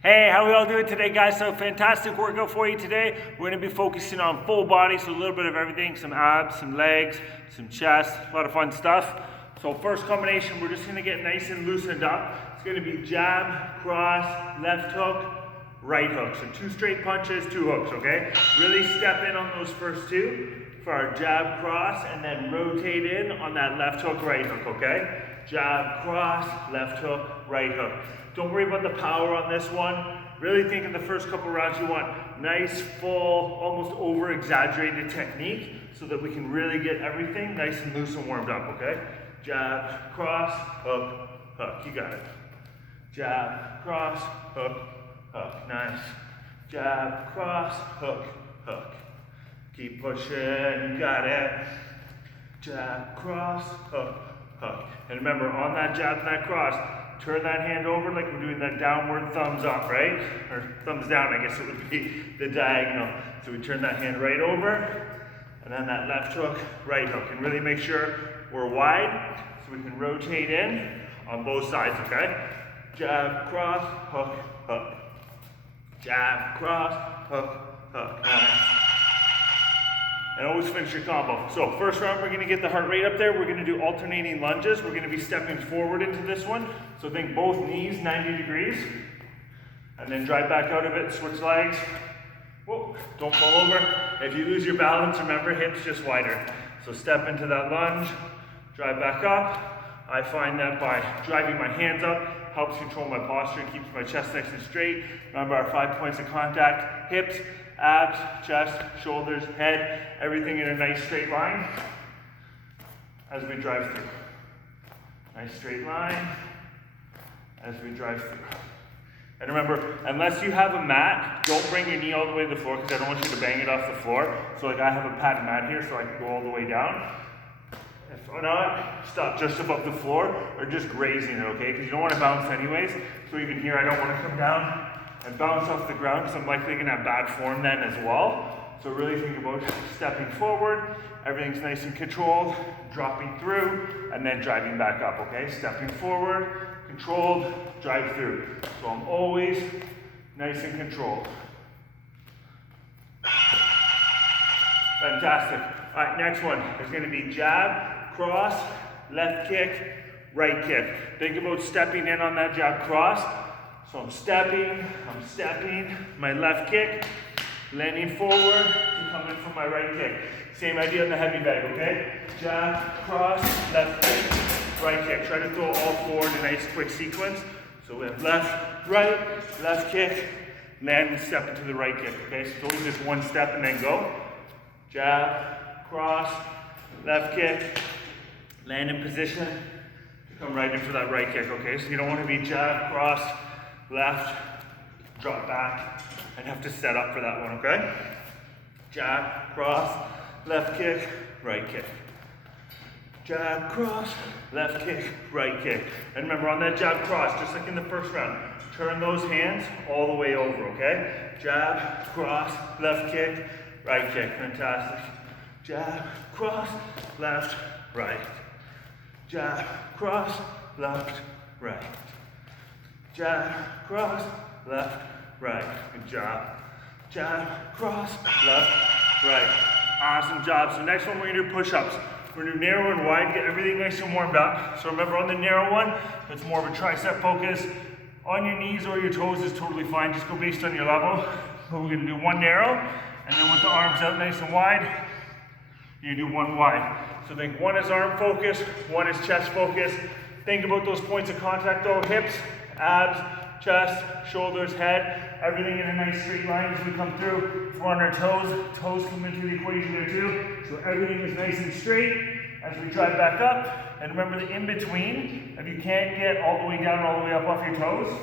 Hey, how are we all doing today, guys? So fantastic workout for you today. We're going to be focusing on full body, so a little bit of everything, some abs, some legs, some chest, a lot of fun stuff. So first combination, we're just going to get nice and loosened up. It's going to be jab, cross, left hook, right hook. So 2 straight punches, 2 hooks, okay? Really step in on those first 2 for our jab, cross, and then rotate in on that left hook, right hook, okay? Jab, cross, left hook, right hook. Don't worry about the power on this one. Really think in the first couple rounds you want nice, full, almost over-exaggerated technique so that we can really get everything nice and loose and warmed up, okay? Jab, cross, hook, hook. You got it. Jab, cross, hook, hook. Nice. Jab, cross, hook, hook. Keep pushing. You got it. Jab, cross, hook, hook. And remember, on that jab and that cross, turn that hand over like we're doing that downward thumbs up, right? Or thumbs down, I guess it would be the diagonal. So we turn that hand right over, and then that left hook, right hook. And really make sure we're wide so we can rotate in on both sides, okay? Jab, cross, hook, hook. Jab, cross, hook, hook. Nice. And always finish your combo. So first round, we're gonna get the heart rate up there. We're gonna do alternating lunges. We're gonna be stepping forward into this one. So think both knees 90 degrees. And then drive back out of it, switch legs. Whoa, don't fall over. If you lose your balance, remember, hips just wider. So step into that lunge, drive back up. I find that by driving my hands up, helps control my posture and keeps my chest nice and straight. Remember our 5 points of contact: hips, abs, chest, shoulders, head, everything in a nice straight line as we drive through. Nice straight line as we drive through. And remember, unless you have a mat, don't bring your knee all the way to the floor because I don't want you to bang it off the floor. So like I have a padded mat here so I can go all the way down. If not, stop just above the floor or just grazing it, okay? Because you don't want to bounce anyways. So even here, I don't want to come down and bounce off the ground because I'm likely going to have bad form then as well. So really think about stepping forward, everything's nice and controlled, dropping through, and then driving back up, okay? Stepping forward, controlled, drive through. So I'm always nice and controlled. Fantastic. All right, next one is going to be jab, cross, left kick, right kick. Think about stepping in on that jab cross. So I'm stepping, my left kick, landing forward to come in for my right kick. Same idea on the heavy bag, okay? Jab, cross, left kick, right kick. Try to throw all 4 in a nice quick sequence. So we have left, right, left kick, land and step into the right kick, okay? So it's always just one step and then go. Jab, cross, left kick, land in position, come right in for that right kick, okay? So you don't want to be jab, cross, left, drop back, and have to set up for that one, okay? Jab, cross, left kick, right kick. Jab, cross, left kick, right kick. And remember on that jab cross, just like in the first round, turn those hands all the way over, okay? Jab, cross, left kick, right kick. Fantastic. Jab, cross, left, right. Jab, cross, left, right. Jab, cross, left, right. Good job. Jab, cross, left, right. Awesome job. So next one, we're gonna do push-ups. We're gonna do narrow and wide, get everything nice and warmed up. So remember on the narrow one, it's more of a tricep focus. On your knees or your toes is totally fine. Just go based on your level. But we're gonna do one narrow, and then with the arms out nice and wide, you do one wide. So think one is arm focus, one is chest focus. Think about those points of contact though: hips, abs, chest, shoulders, head, everything in a nice straight line as we come through. If we're on our toes come into the equation there too. So everything is nice and straight as we drive back up. And remember the in-between, if you can't get all the way down, all the way up off your toes,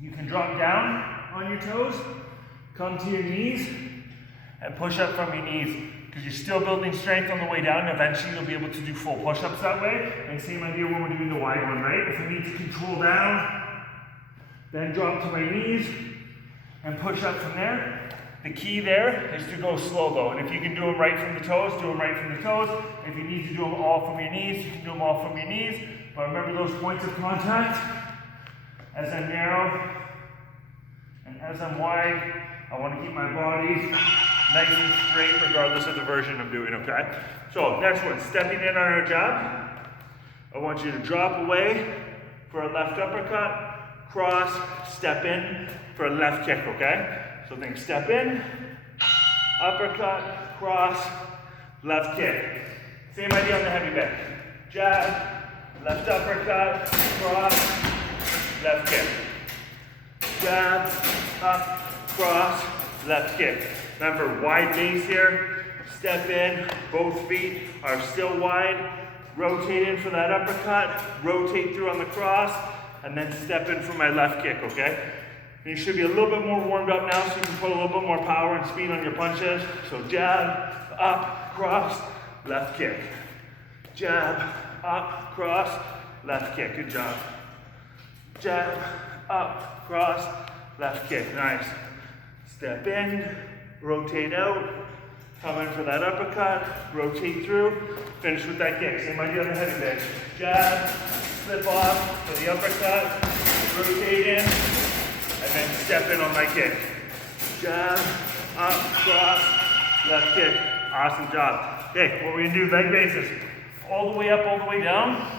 you can drop down on your toes, come to your knees, and push up from your knees. Because you're still building strength on the way down, and eventually you'll be able to do full push-ups that way. And same idea when we're doing the wide one, right? If I need to control down, then drop to my knees and push up from there. The key there is to go slow though. And if you can do them right from the toes, do them right from the toes. If you need to do them all from your knees, you can do them all from your knees. But remember those points of contact as I narrow because I'm wide, I want to keep my body nice and straight regardless of the version I'm doing, okay? So next one, stepping in on our jab. I want you to drop away for a left uppercut, cross, step in for a left kick, okay? So think step in, uppercut, cross, left kick. Same idea on the heavy bag. Jab, left uppercut, cross, left kick. Jab, up, cross, left kick. Remember, wide base here. Step in, both feet are still wide. Rotate in for that uppercut, rotate through on the cross, and then step in for my left kick, okay? And you should be a little bit more warmed up now so you can put a little bit more power and speed on your punches. So jab, up, cross, left kick. Jab, up, cross, left kick. Good job. Jab, up, cross, left kick. Nice. Step in, rotate out, come in for that uppercut, rotate through, finish with that kick. Same idea on the heavy bag. Jab, slip off for the uppercut, rotate in, and then step in on my kick. Jab, up, cross, left kick. Awesome job. Okay, what we're gonna do, leg bases. All the way up, all the way down.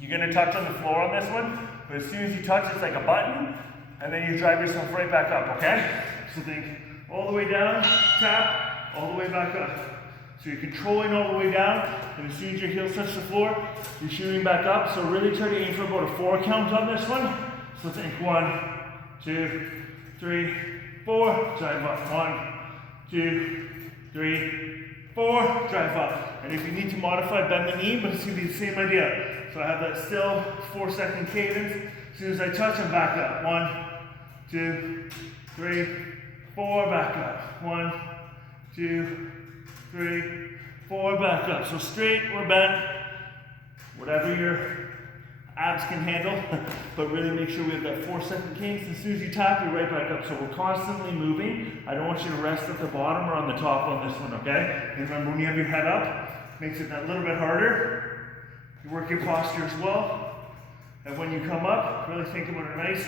You're gonna touch on the floor on this one, but as soon as you touch, it's like a button, and then you drive yourself right back up, okay? So think all the way down, tap, all the way back up. So you're controlling all the way down, and as soon as your heels touch the floor, you're shooting back up. So really try to aim for about a 4 count on this one. So think 1, 2, 3, 4, drive up. 1, 2, 3, 4, drive up. And if you need to modify, bend the knee, but it's gonna be the same idea. So I have that still 4-second cadence. As soon as I touch, I'm back up. 1, 2, 3, 4, back up. 1, 2, 3, 4, back up. So straight or bent, whatever your abs can handle, but really make sure we have that 4-second cadence. As soon as you tap, you're right back up. So we're constantly moving. I don't want you to rest at the bottom or on the top on this one, okay? And remember, when you have your head up, makes it that little bit harder. You work your posture as well. And when you come up, really think about a nice,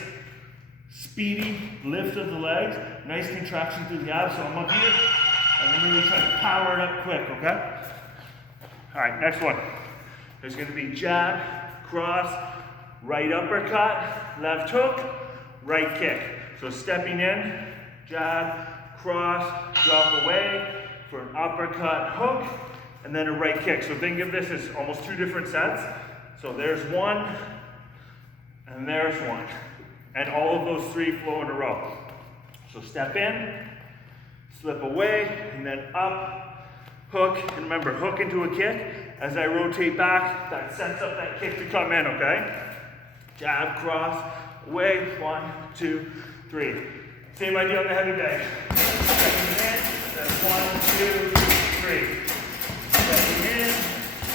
speedy lift of the legs, nice contraction through the abs. So I'm up here, and I'm really trying to power it up quick, okay? All right, next one. There's gonna be jab, cross, right uppercut, left hook, right kick. So stepping in, jab, cross, drop away for an uppercut, hook, and then a right kick. So think of this as almost 2 different sets. So there's one, and there's one. And all of those 3 flow in a row. So step in, slip away, and then up, hook, and remember, hook into a kick. As I rotate back, that sets up that kick to come in, okay? Jab, cross, away, 1, 2, 3. Same idea on the heavy bag. Stepping in, then 1, 2, 3. Stepping in,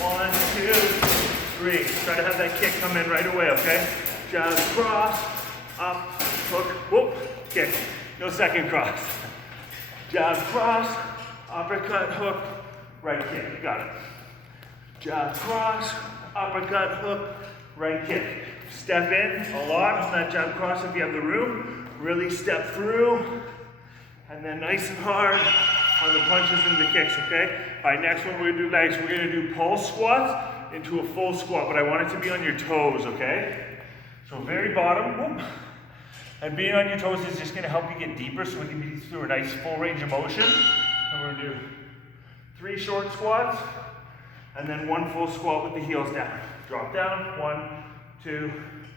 1, 2, 3. Try to have that kick come in right away, okay? Jab, cross, up, hook, whoop, kick. No second cross. Jab, cross, uppercut, hook, right kick. You got it. Jab, cross, uppercut, hook, right kick. Step in a lot on that jab, cross if you have the room. Really step through, and then nice and hard on the punches and the kicks, okay? All right, next one we're gonna do legs. We're gonna do pulse squats into a full squat, but I want it to be on your toes, okay? So very bottom, whoop. And being on your toes is just gonna help you get deeper so we can be through a nice full range of motion. And we're gonna do 3 short squats, and then 1 full squat with the heels down. Drop down, 1, 2,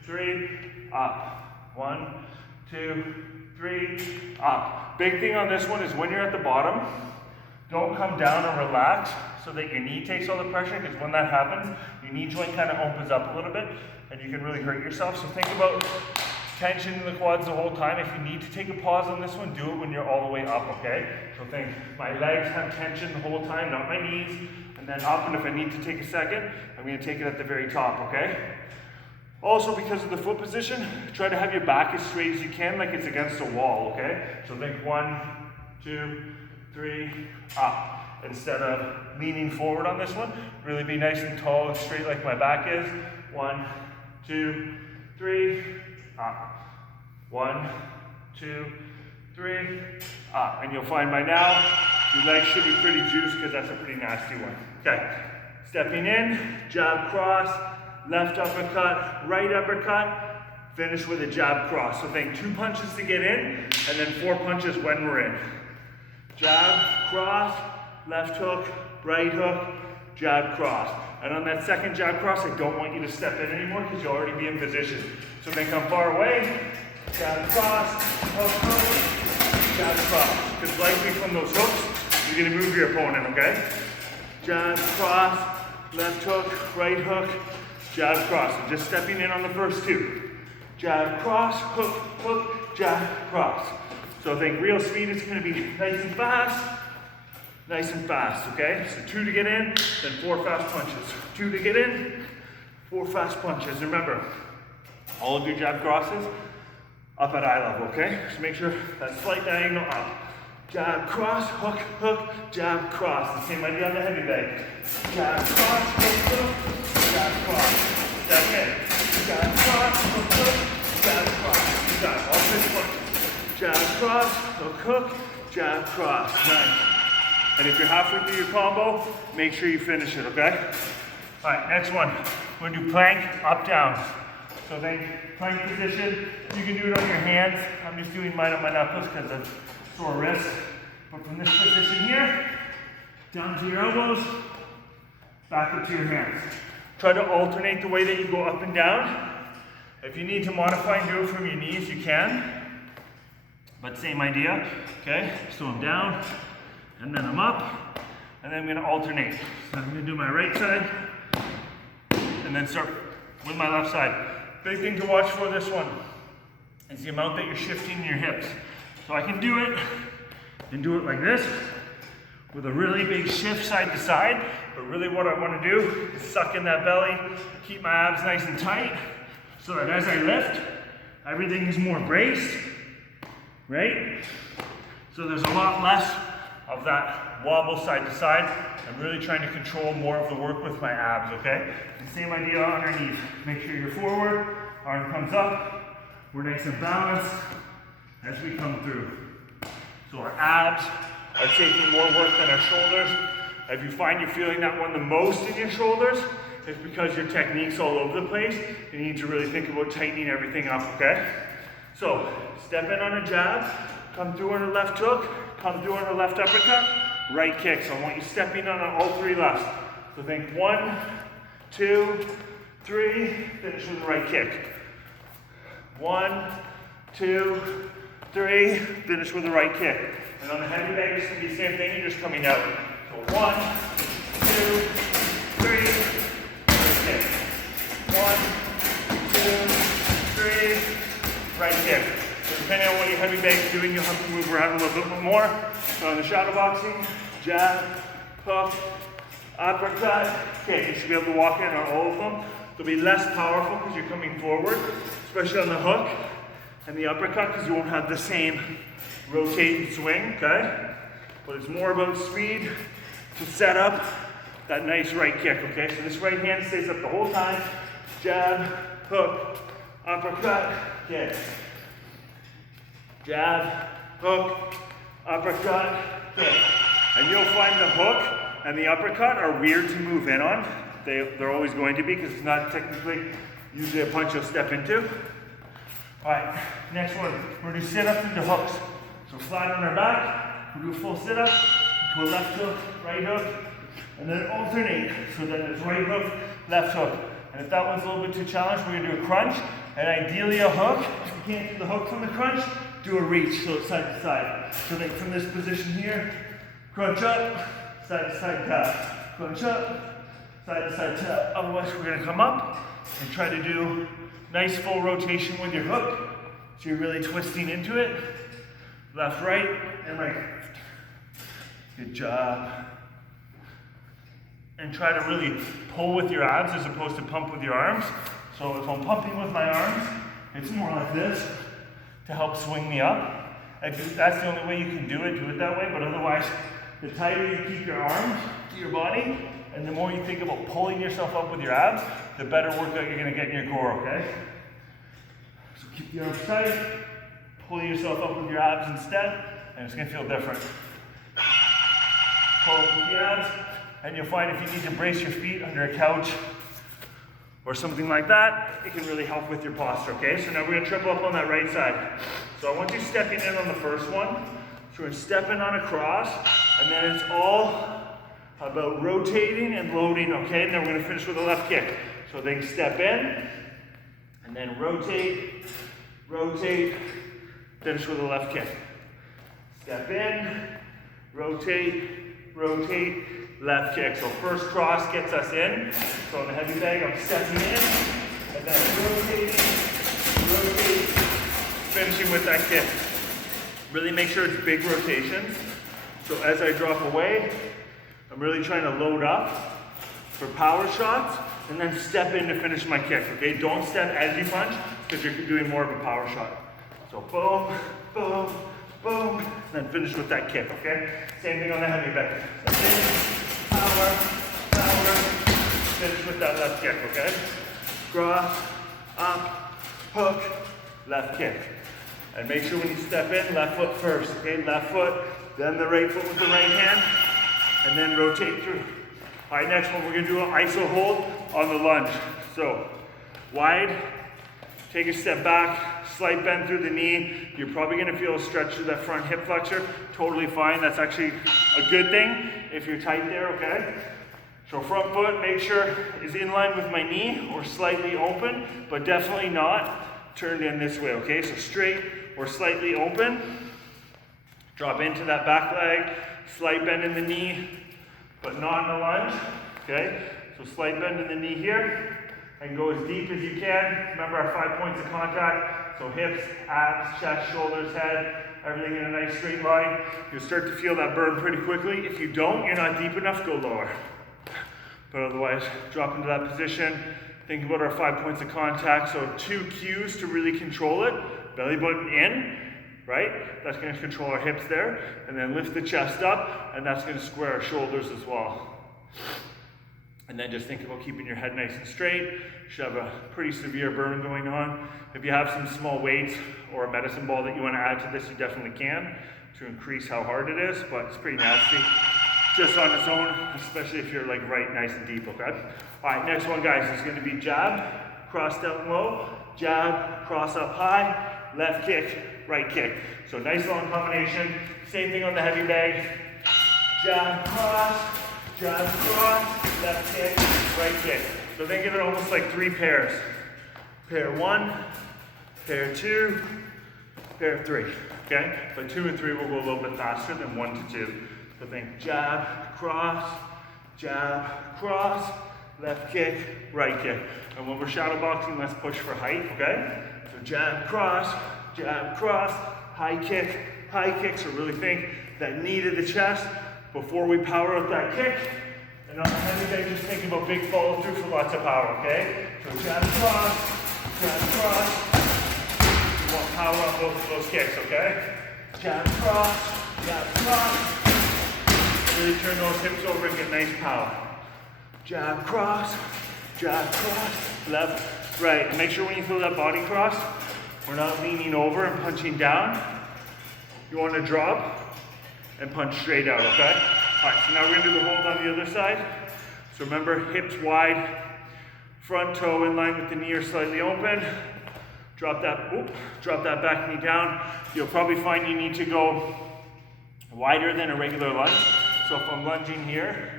3, up. 1, 2, 3, up. Big thing on this one is when you're at the bottom, don't come down and relax so that your knee takes all the pressure, because when that happens, your knee joint kind of opens up a little bit and you can really hurt yourself. So think about tension in the quads the whole time. If you need to take a pause on this one, do it when you're all the way up, okay? So think, my legs have tension the whole time, not my knees, and then up, and if I need to take a second, I'm gonna take it at the very top, okay? Also, because of the foot position, try to have your back as straight as you can, like it's against a wall, okay? So think 1, 2, 3, up. Instead of leaning forward on this one, really be nice and tall and straight like my back is. 1, 2, 3, up. 1, 2, 3, up. And you'll find by now, your legs should be pretty juiced because that's a pretty nasty one. Okay, stepping in, jab cross, left uppercut, right uppercut, finish with a jab cross. So think 2 punches to get in, and then 4 punches when we're in. Jab, cross, left hook, right hook, jab, cross. And on that second jab cross, I don't want you to step in anymore because you'll already be in position. So then come far away, jab, cross, hook, hook, jab, cross. Because likely from those hooks, you're gonna move your opponent, okay? Jab, cross, left hook, right hook, jab, cross. So just stepping in on the first 2. Jab, cross, hook, hook, jab, cross. So think real speed is gonna be nice and fast, okay? So 2 to get in, then 4 fast punches. 2 to get in, 4 fast punches. Remember, all of your jab crosses up at eye level, okay? So make sure that slight diagonal up. Jab, cross, hook, hook, jab, cross. The same idea on the heavy bag. Jab, cross, hook, hook, jab, cross. That's it. Jab, cross, hook, hook, jab, cross. You got it. All 6 punches. Jab, cross, hook, hook, jab, cross. Nice. And if you're halfway through your combo, make sure you finish it, okay? All right, next one. We're gonna do plank, up, down. So think plank position. You can do it on your hands. I'm just doing mine on my knuckles because of sore wrist. But from this position here, down to your elbows, back up to your hands. Try to alternate the way that you go up and down. If you need to modify and do it from your knees, you can. But same idea, okay? So I'm down, and then I'm up, and then I'm gonna alternate. So I'm gonna do my right side, and then start with my left side. Big thing to watch for this one is the amount that you're shifting your hips. So I can do it, and do it like this, with a really big shift side to side, but really what I wanna do is suck in that belly, keep my abs nice and tight, so that as I lift, everything is more braced, right? So there's a lot less of that wobble side to side. I'm really trying to control more of the work with my abs, okay? And same idea underneath. Make sure you're forward, arm comes up, we're nice and balanced as we come through. So our abs are taking more work than our shoulders. If you find you're feeling that one the most in your shoulders, it's because your technique's all over the place. You need to really think about tightening everything up, okay? So, step in on a jab, come through on a left hook, come through on a left uppercut, right kick. So I want you stepping on all 3 lefts. So think 1, 2, 3, finish with the right kick. 1, 2, 3, finish with the right kick. And on the heavy bag, it's gonna be the same thing, you're just coming out. So 1, 2, 3, right kick. 1, 2, 3, right kick. So depending on what your heavy bag's doing, you'll have to move around a little bit more. So in the shadow boxing, jab, hook, uppercut, kick. You should be able to walk in on all of them. They'll be less powerful because you're coming forward, especially on the hook and the uppercut, because you won't have the same rotate and swing, okay? But it's more about speed to set up that nice right kick, okay? So this right hand stays up the whole time. Jab, hook, uppercut, kick. Jab, hook, uppercut, kick. And you'll find the hook and the uppercut are weird to move in on. They're always going to be because it's not technically usually a punch you'll step into. All right, next one. We're gonna do sit-ups into hooks. So flat on our back, we'll do a full sit-up to a left hook, right hook, and then alternate. So then it's right hook, left hook. And if that one's a little bit too challenged, we're gonna do a crunch, and ideally a hook. If you can't do the hook from the crunch, do a reach, so it's side to side. So then from this position here, crunch up, side to side tap. Crunch up, side to side tap. Otherwise, we're gonna come up and try to do nice full rotation with your hook. So you're really twisting into it. Left, right, and right, left. Good job. And try to really pull with your abs as opposed to pump with your arms. So if I'm pumping with my arms, it's more like this to help swing me up. If that's the only way you can do it that way. But otherwise, the tighter you keep your arms to your body, and the more you think about pulling yourself up with your abs, the better workout you're gonna get in your core, okay? So keep the arms tight, pull yourself up with your abs instead, and it's gonna feel different. Pull up with the abs, and you'll find if you need to brace your feet under a couch or something like that, it can really help with your posture, okay? So now we're gonna triple up on that right side. So I want you stepping in on the first one. So we're gonna step in on a cross, and then it's all about rotating and loading, okay? And then we're gonna finish with a left kick. So then step in, and then rotate, rotate, finish with a left kick. Step in, rotate, rotate, left kick. So first cross gets us in. So in the heavy bag, I'm stepping in, and then rotating, rotate, finishing with that kick. Really make sure it's big rotations. So as I drop away, I'm really trying to load up for power shots, and then step in to finish my kick, okay? Don't step as you punch, because you're doing more of a power shot. So boom, boom, boom, and then finish with that kick, okay? Same thing on the heavy bag. Power, power, finish with that left kick, okay? Cross, up, hook, left kick. And make sure when you step in, left foot first, okay? Left foot, then the right foot with the right hand, and then rotate through. All right, next one, we're gonna do an iso hold on the lunge. So, wide, take a step back, slight bend through the knee. You're probably gonna feel a stretch through that front hip flexor. Totally fine, that's actually a good thing if you're tight there, okay? So front foot, make sure is in line with my knee or slightly open, but definitely not turned in this way, okay? So straight or slightly open. Drop into that back leg, slight bend in the knee, but not in a lunge, okay? So slight bend in the knee here, and go as deep as you can. Remember our 5 points of contact, so hips, abs, chest, shoulders, head, everything in a nice straight line. You'll start to feel that burn pretty quickly. If you don't, you're not deep enough, go lower. But otherwise, drop into that position. Think about our 5 points of contact, so 2 cues to really control it. Belly button in, right? That's gonna control our hips there. And then lift the chest up, and that's gonna square our shoulders as well. And then just think about keeping your head nice and straight. You should have a pretty severe burn going on. If you have some small weights or a medicine ball that you wanna add to this, you definitely can to increase how hard it is, but it's pretty nasty just on its own, especially if you're like right nice and deep, okay? All right, next one, guys, is gonna be jab, cross down low, jab, cross up high, left kick, right kick. So nice long combination. Same thing on the heavy bag. Jab, cross, left kick, right kick. So think of it almost like 3 pairs. Pair 1, pair 2, pair 3, okay? But 2 and 3 will go a little bit faster than 1 to 2. So think jab, cross, left kick, right kick. And when we're shadow boxing, let's push for height, okay? So jab, cross, high kick. So really think that knee to the chest before we power out that kick. And on the heavy bag, just think about big follow through for lots of power, okay? So jab, cross. You want power on both of those kicks, okay? Jab, cross. Really turn those hips over and get nice power. Jab, cross, left, right. And make sure when you feel that body cross, we're not leaning over and punching down. You want to drop and punch straight out, okay? All right, so now we're gonna do the hold on the other side. So remember, hips wide, front toe in line with the knee or slightly open. Drop that back knee down. You'll probably find you need to go wider than a regular lunge. So if I'm lunging here,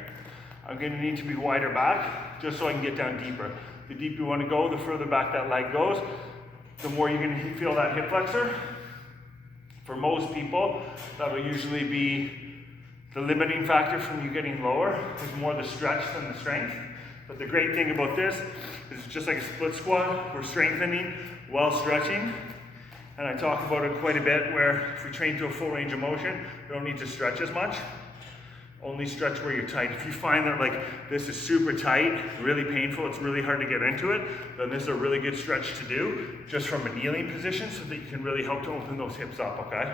I'm gonna need to be wider back, just so I can get down deeper. The deeper you wanna go, the further back that leg goes, the more you're gonna feel that hip flexor. For most people, that'll usually be the limiting factor from you getting lower, is more the stretch than the strength. But the great thing about this is it's just like a split squat. We're strengthening while stretching. And I talk about it quite a bit, where if we train to a full range of motion, we don't need to stretch as much. Only stretch where you're tight. If you find that like this is super tight, really painful, it's really hard to get into it, then this is a really good stretch to do just from a kneeling position so that you can really help to open those hips up, okay?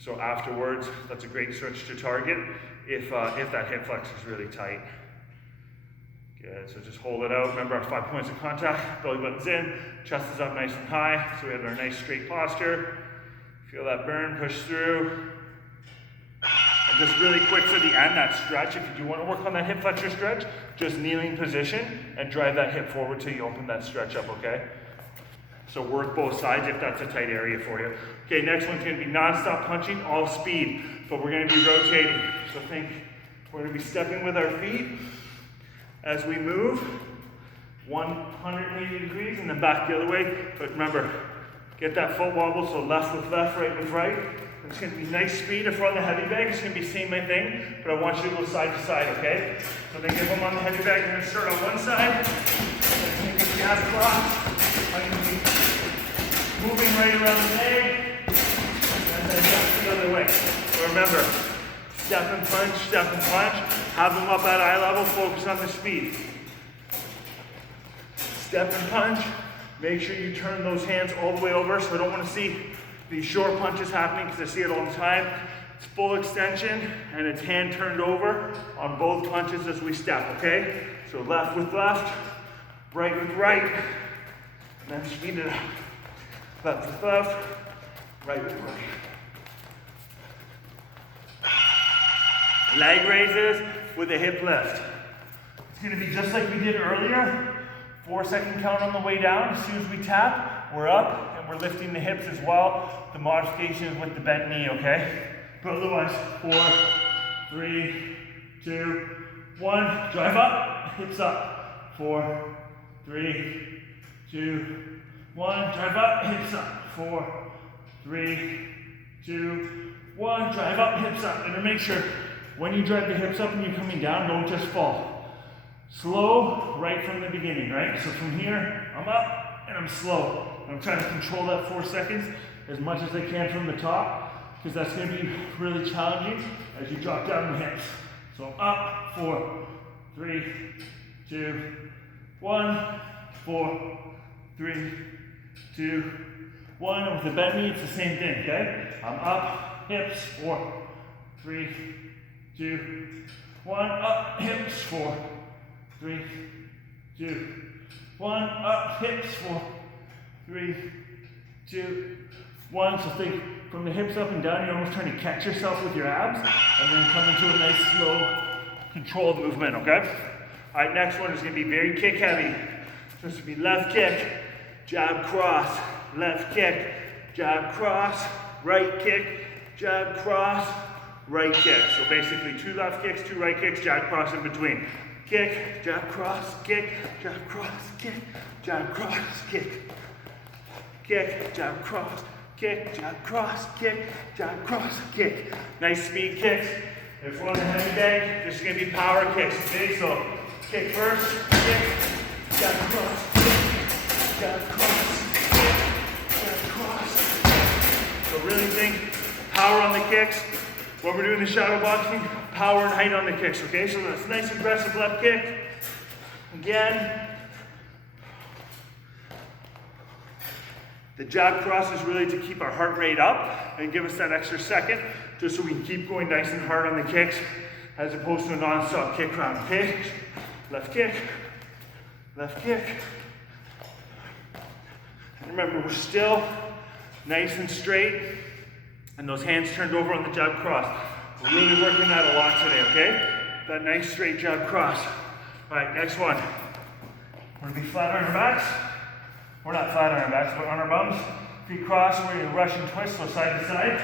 So afterwards, that's a great stretch to target if that hip flexor is really tight. Good, so just hold it out. Remember our 5 points of contact, belly button's in, chest is up nice and high, so we have our nice straight posture. Feel that burn, push through. And just really quick for the end, that stretch, if you do want to work on that hip flexor stretch, just kneeling position and drive that hip forward till you open that stretch up, okay? So work both sides if that's a tight area for you. Okay, next one's gonna be non-stop punching, all speed, but we're gonna be rotating. So think, we're gonna be stepping with our feet as we move, 180 degrees and then back the other way. But remember, get that foot wobble, so left with left, right with right. It's gonna be nice speed. If we're on the heavy bag, it's gonna be same thing, but I want you to go side to side, okay? So then if I'm on the heavy bag, I'm gonna start on one side, and take a jab cross. I'm gonna be moving right around the leg, and then just the other way. So remember, step and punch, have them up at eye level, focus on the speed. Step and punch, make sure you turn those hands all the way over, so I don't wanna see these short punches happening because I see it all the time. It's full extension and it's hand turned over on both punches as we step, okay? So left with left, right with right, and then speed it up. Left with left, right with right. Leg raises with a hip lift. It's gonna be just like we did earlier. 4-second count on the way down. As soon as we tap, we're up and we're lifting the hips as well. The modification is with the bent knee, okay? But otherwise, 4, 3, 2, 1. Drive up, hips up. 4, 3, 2, 1. Drive up, hips up. 4, 3, 2, 1. Drive up, hips up. And to make sure when you drive the hips up and you're coming down, don't just fall. Slow right from the beginning, right? So from here, I'm up and I'm slow. I'm trying to control that 4 seconds as much as I can from the top, because that's going to be really challenging as you drop down the hips. So up, 4, 3, 2, 1, 4, 3, 2, 1. And with the bent knee, it's the same thing, okay? I'm up, hips, 4, 3, 2, 1, up, hips, 4, 3, 2, 1, up, hips, 4, 3, 2, 1. So think from the hips up and down, you're almost trying to catch yourself with your abs and then come into a nice slow controlled movement, okay? All right, next one is gonna be very kick heavy. So this would be left kick, jab cross, left kick, jab cross, right kick, jab cross, right kick. So basically 2 left kicks, 2 right kicks, jab cross in between. Kick, jab cross, kick, jab cross, kick, jab cross, kick. Kick, jab cross, kick, jab cross, kick, jab cross, kick. Nice speed kicks. If we're on the heavy bag, this is going to be power kicks, okay? So kick first, kick, jab cross, kick, jab cross, kick, jab cross. So really think power on the kicks. When we're doing the shadow boxing, power and height on the kicks, okay? So that's nice aggressive left kick. Again. The jab cross is really to keep our heart rate up and give us that extra second, just so we can keep going nice and hard on the kicks, as opposed to a non-stop kick round, okay? Left kick, left kick. And remember, we're still nice and straight, and those hands turned over on the jab cross. We're really working that a lot today, okay? That nice straight jab cross. All right, next one. We're gonna be flat on our backs. We're not flat on our backs, but on our bums. Feet cross, we're gonna rush and twist, so side to side.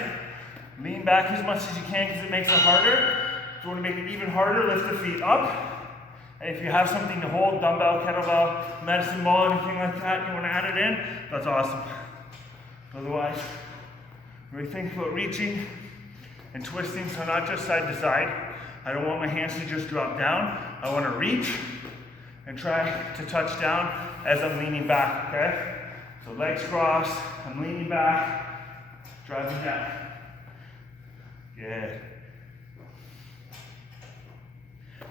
Lean back as much as you can because it makes it harder. If you wanna make it even harder, lift the feet up. And if you have something to hold, dumbbell, kettlebell, medicine ball, anything like that, you wanna add it in, that's awesome. Otherwise, really think about reaching and twisting, so not just side to side. I don't want my hands to just drop down. I wanna reach and try to touch down as I'm leaning back, okay? So legs crossed, I'm leaning back, driving down. Good.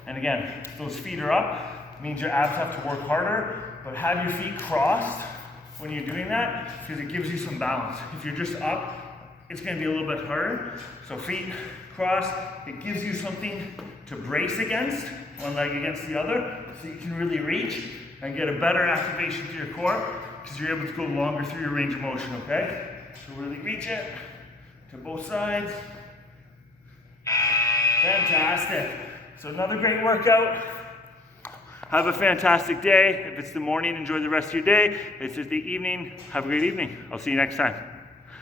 And again, if those feet are up, it means your abs have to work harder, but have your feet crossed when you're doing that, because it gives you some balance. If you're just up, it's gonna be a little bit harder. So feet crossed, it gives you something to brace against, one leg against the other, so you can really reach and get a better activation to your core because you're able to go longer through your range of motion, okay? So really reach it to both sides. Fantastic. So another great workout. Have a fantastic day. If it's the morning, enjoy the rest of your day. If it's the evening, have a great evening. I'll see you next time.